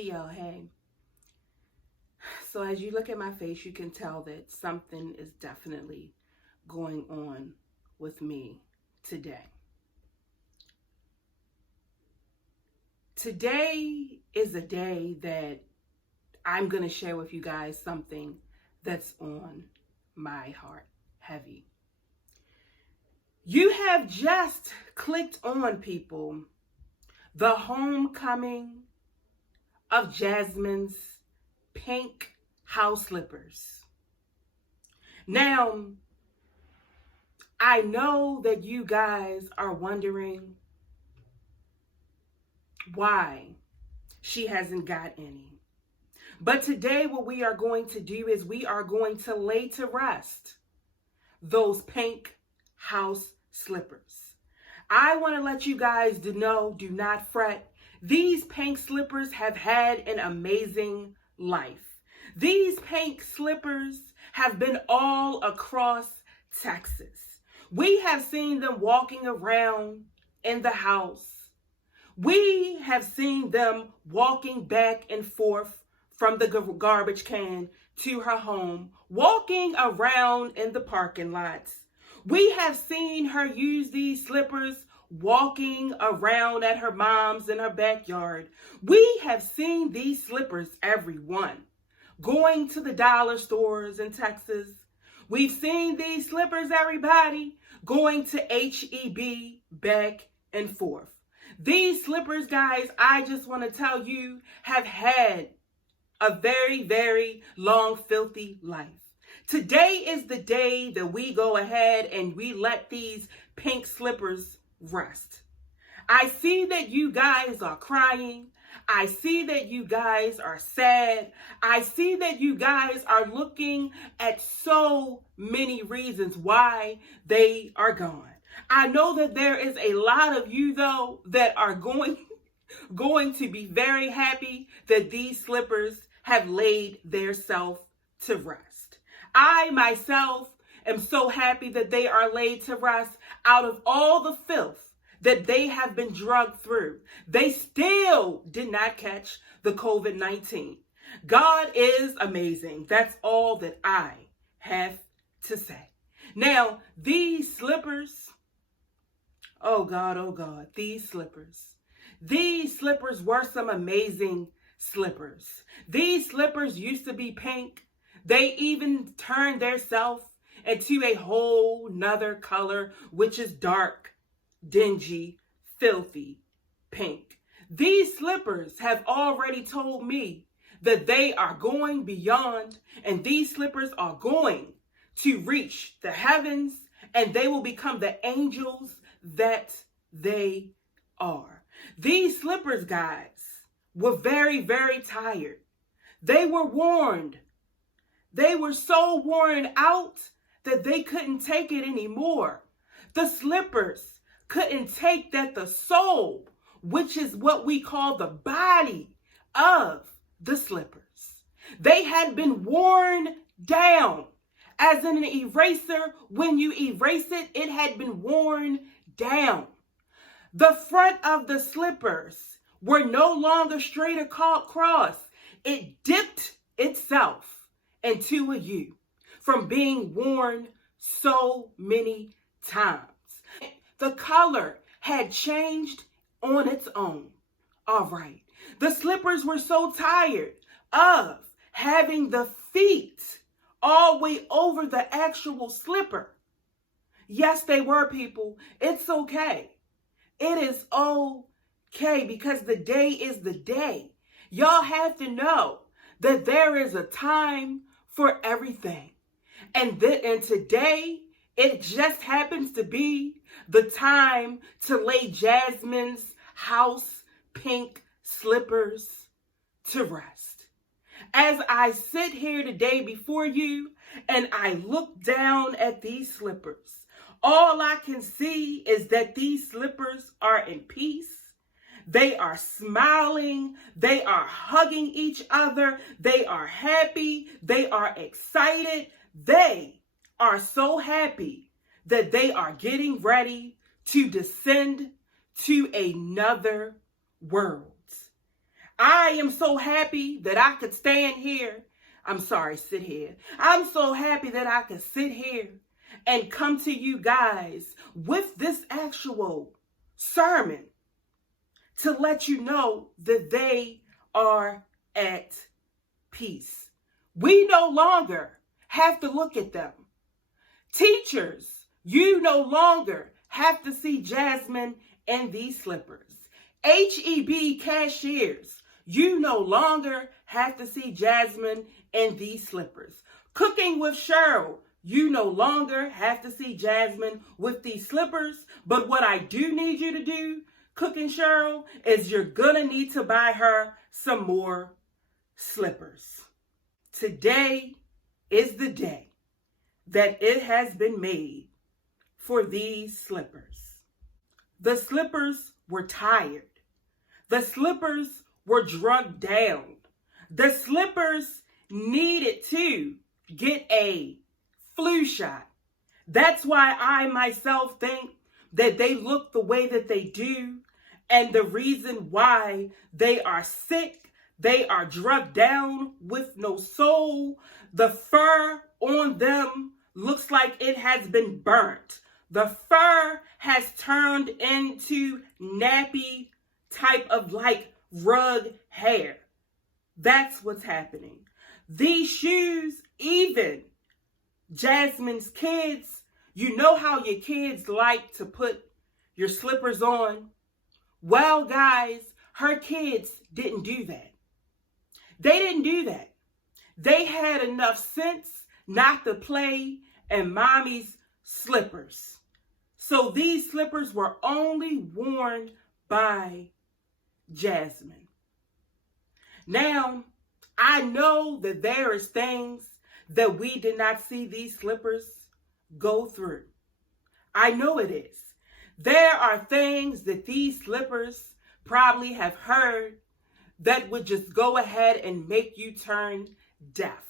Hey y'all, hey. So as you look at my face, you can tell that something is definitely going on with me today. Today is a day that I'm going to share with you guys something that's on my heart heavy. You have just clicked on, people, the homecoming of Jasmine's pink house slippers. Now, I know that you guys are wondering why she hasn't got any. But today what we are going to do is we are going to lay to rest those pink house slippers. I want to let you guys know, do not fret. These pink slippers have had an amazing life. These pink slippers have been all across Texas. We have seen them walking around in the house. We have seen them walking back and forth from the garbage can to her home, walking around in the parking lots. We have seen her use these slippers walking around at her mom's in her backyard. We have seen these slippers, everyone, going to the dollar stores in Texas. We've seen these slippers, everybody, going to HEB back and forth. These slippers, guys, I just want to tell you, have had a very, very long, filthy life. Today is the day that we go ahead and we let these pink slippers rest. I see that you guys are crying. I see that you guys are sad. I see that you guys are looking at so many reasons why they are gone. I know that there is a lot of you, though, that are going to be very happy that these slippers have laid their self to rest. I myself am so happy that they are laid to rest. Out of all the filth that they have been drugged through, they still did not catch the COVID-19. God is amazing. That's all that I have to say. Now, these slippers, oh God, these slippers were some amazing slippers. These slippers used to be pink. They even turned themselves into a whole nother color, which is dark, dingy, filthy pink. These slippers have already told me that they are going beyond, and these slippers are going to reach the heavens, and they will become the angels that they are. These slippers, guys, were very, very tired. They were worn. They were so worn out that they couldn't take it anymore. The slippers couldn't take that the soul, which is what we call the body of the slippers, they had been worn down. As in an eraser, when you erase it, it had been worn down. The front of the slippers were no longer straight across. It dipped itself into a U from being worn so many times. The color had changed on its own. All right. The slippers were so tired of having the feet all the way over the actual slipper. Yes, they were, people. It's okay. It is okay, because the day is the day. Y'all have to know that there is a time for everything. And today, it just happens to be the time to lay Jasmine's house pink slippers to rest. As I sit here today before you and I look down at these slippers, all I can see is that these slippers are in peace. They are smiling. They are hugging each other. They are happy. They are excited. They are so happy that they are getting ready to descend to another world. I am so happy that I could stand here. Sit here. I'm so happy that I could sit here and come to you guys with this actual sermon to let you know that they are at peace. We no longer have to look at them. Teachers, you no longer have to see Jasmine in these slippers. HEB cashiers, you no longer have to see Jasmine in these slippers. Cooking with Cheryl, you no longer have to see Jasmine with these slippers. But what I do need you to do, Cooking Cheryl, is you're gonna need to buy her some more slippers. Today is the day that it has been made for these slippers. The slippers were tired. The slippers were drugged down. The slippers needed to get a flu shot. That's why I myself think that they look the way that they do. And the reason why they are sick, they are drugged down with no soul. The fur on them looks like it has been burnt. The fur has turned into nappy type of like rug hair. That's what's happening. These shoes, even Jasmine's kids, you know how your kids like to put your slippers on? Well, guys, her kids didn't do that. They didn't do that. They had enough sense not to play in mommy's slippers. So these slippers were only worn by Jasmine. Now, I know that there is things that we did not see these slippers go through. I know it is. There are things that these slippers probably have heard that would just go ahead and make you turn deaf.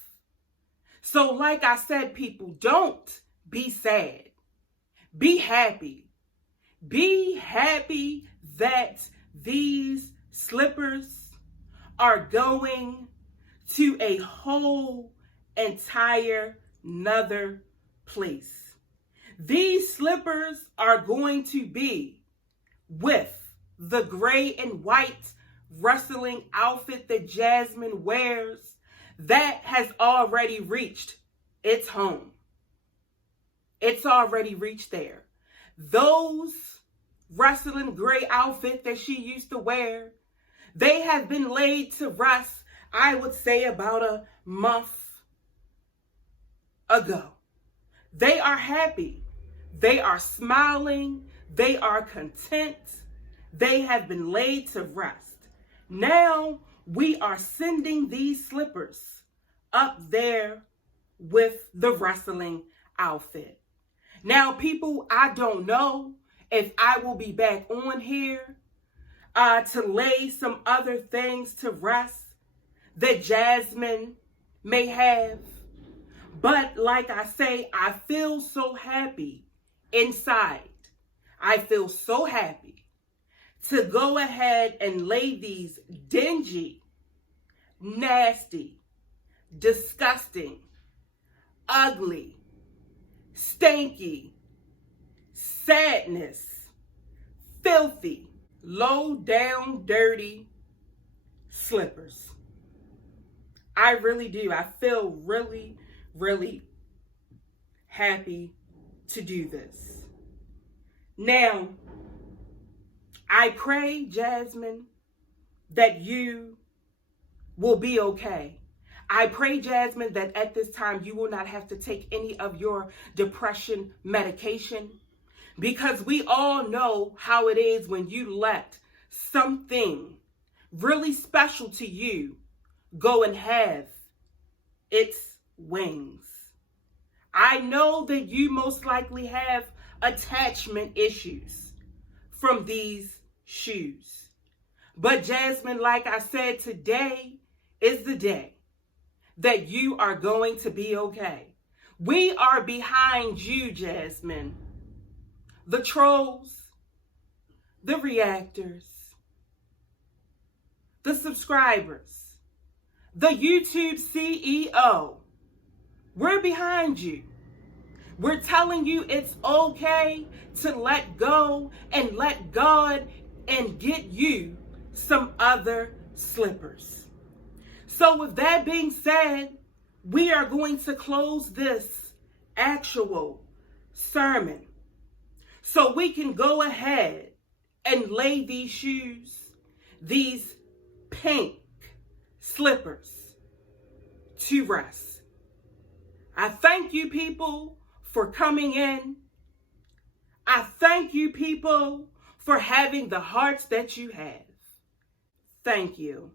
So like I said, people, don't be sad. Be happy. Be happy that these slippers are going to a whole entire nother place. These slippers are going to be with the gray and white wrestling outfit that Jasmine wears that has already reached its home. It's already reached there. Those wrestling gray outfit that she used to wear, they have been laid to rest, I would say about a month ago. They are happy. They are smiling. They are content. They have been laid to rest. Now we are sending these slippers up there with the wrestling outfit. Now, people, I don't know if I will be back on here to lay some other things to rest that Jasmine may have. But like I say, I feel so happy inside. I feel so happy to go ahead and lay these dingy, nasty, disgusting, ugly, stanky, sadness, filthy, low down, dirty slippers. I really do. I feel really, really happy to do this. Now, I pray, Jasmine, that you will be okay. I pray, Jasmine, that at this time you will not have to take any of your depression medication, because we all know how it is when you let something really special to you go and have its wings. I know that you most likely have attachment issues from these shoes. But Jasmine, like I said, today is the day that you are going to be okay. We are behind you, Jasmine. The trolls, the reactors, the subscribers, the YouTube CEO. We're behind you. We're telling you it's okay to let go and let God and get you some other slippers. So with that being said, we are going to close this actual sermon so we can go ahead and lay these shoes, these pink slippers, to rest. I thank you, people, for coming in. I thank you, people, for having the hearts that you have. Thank you.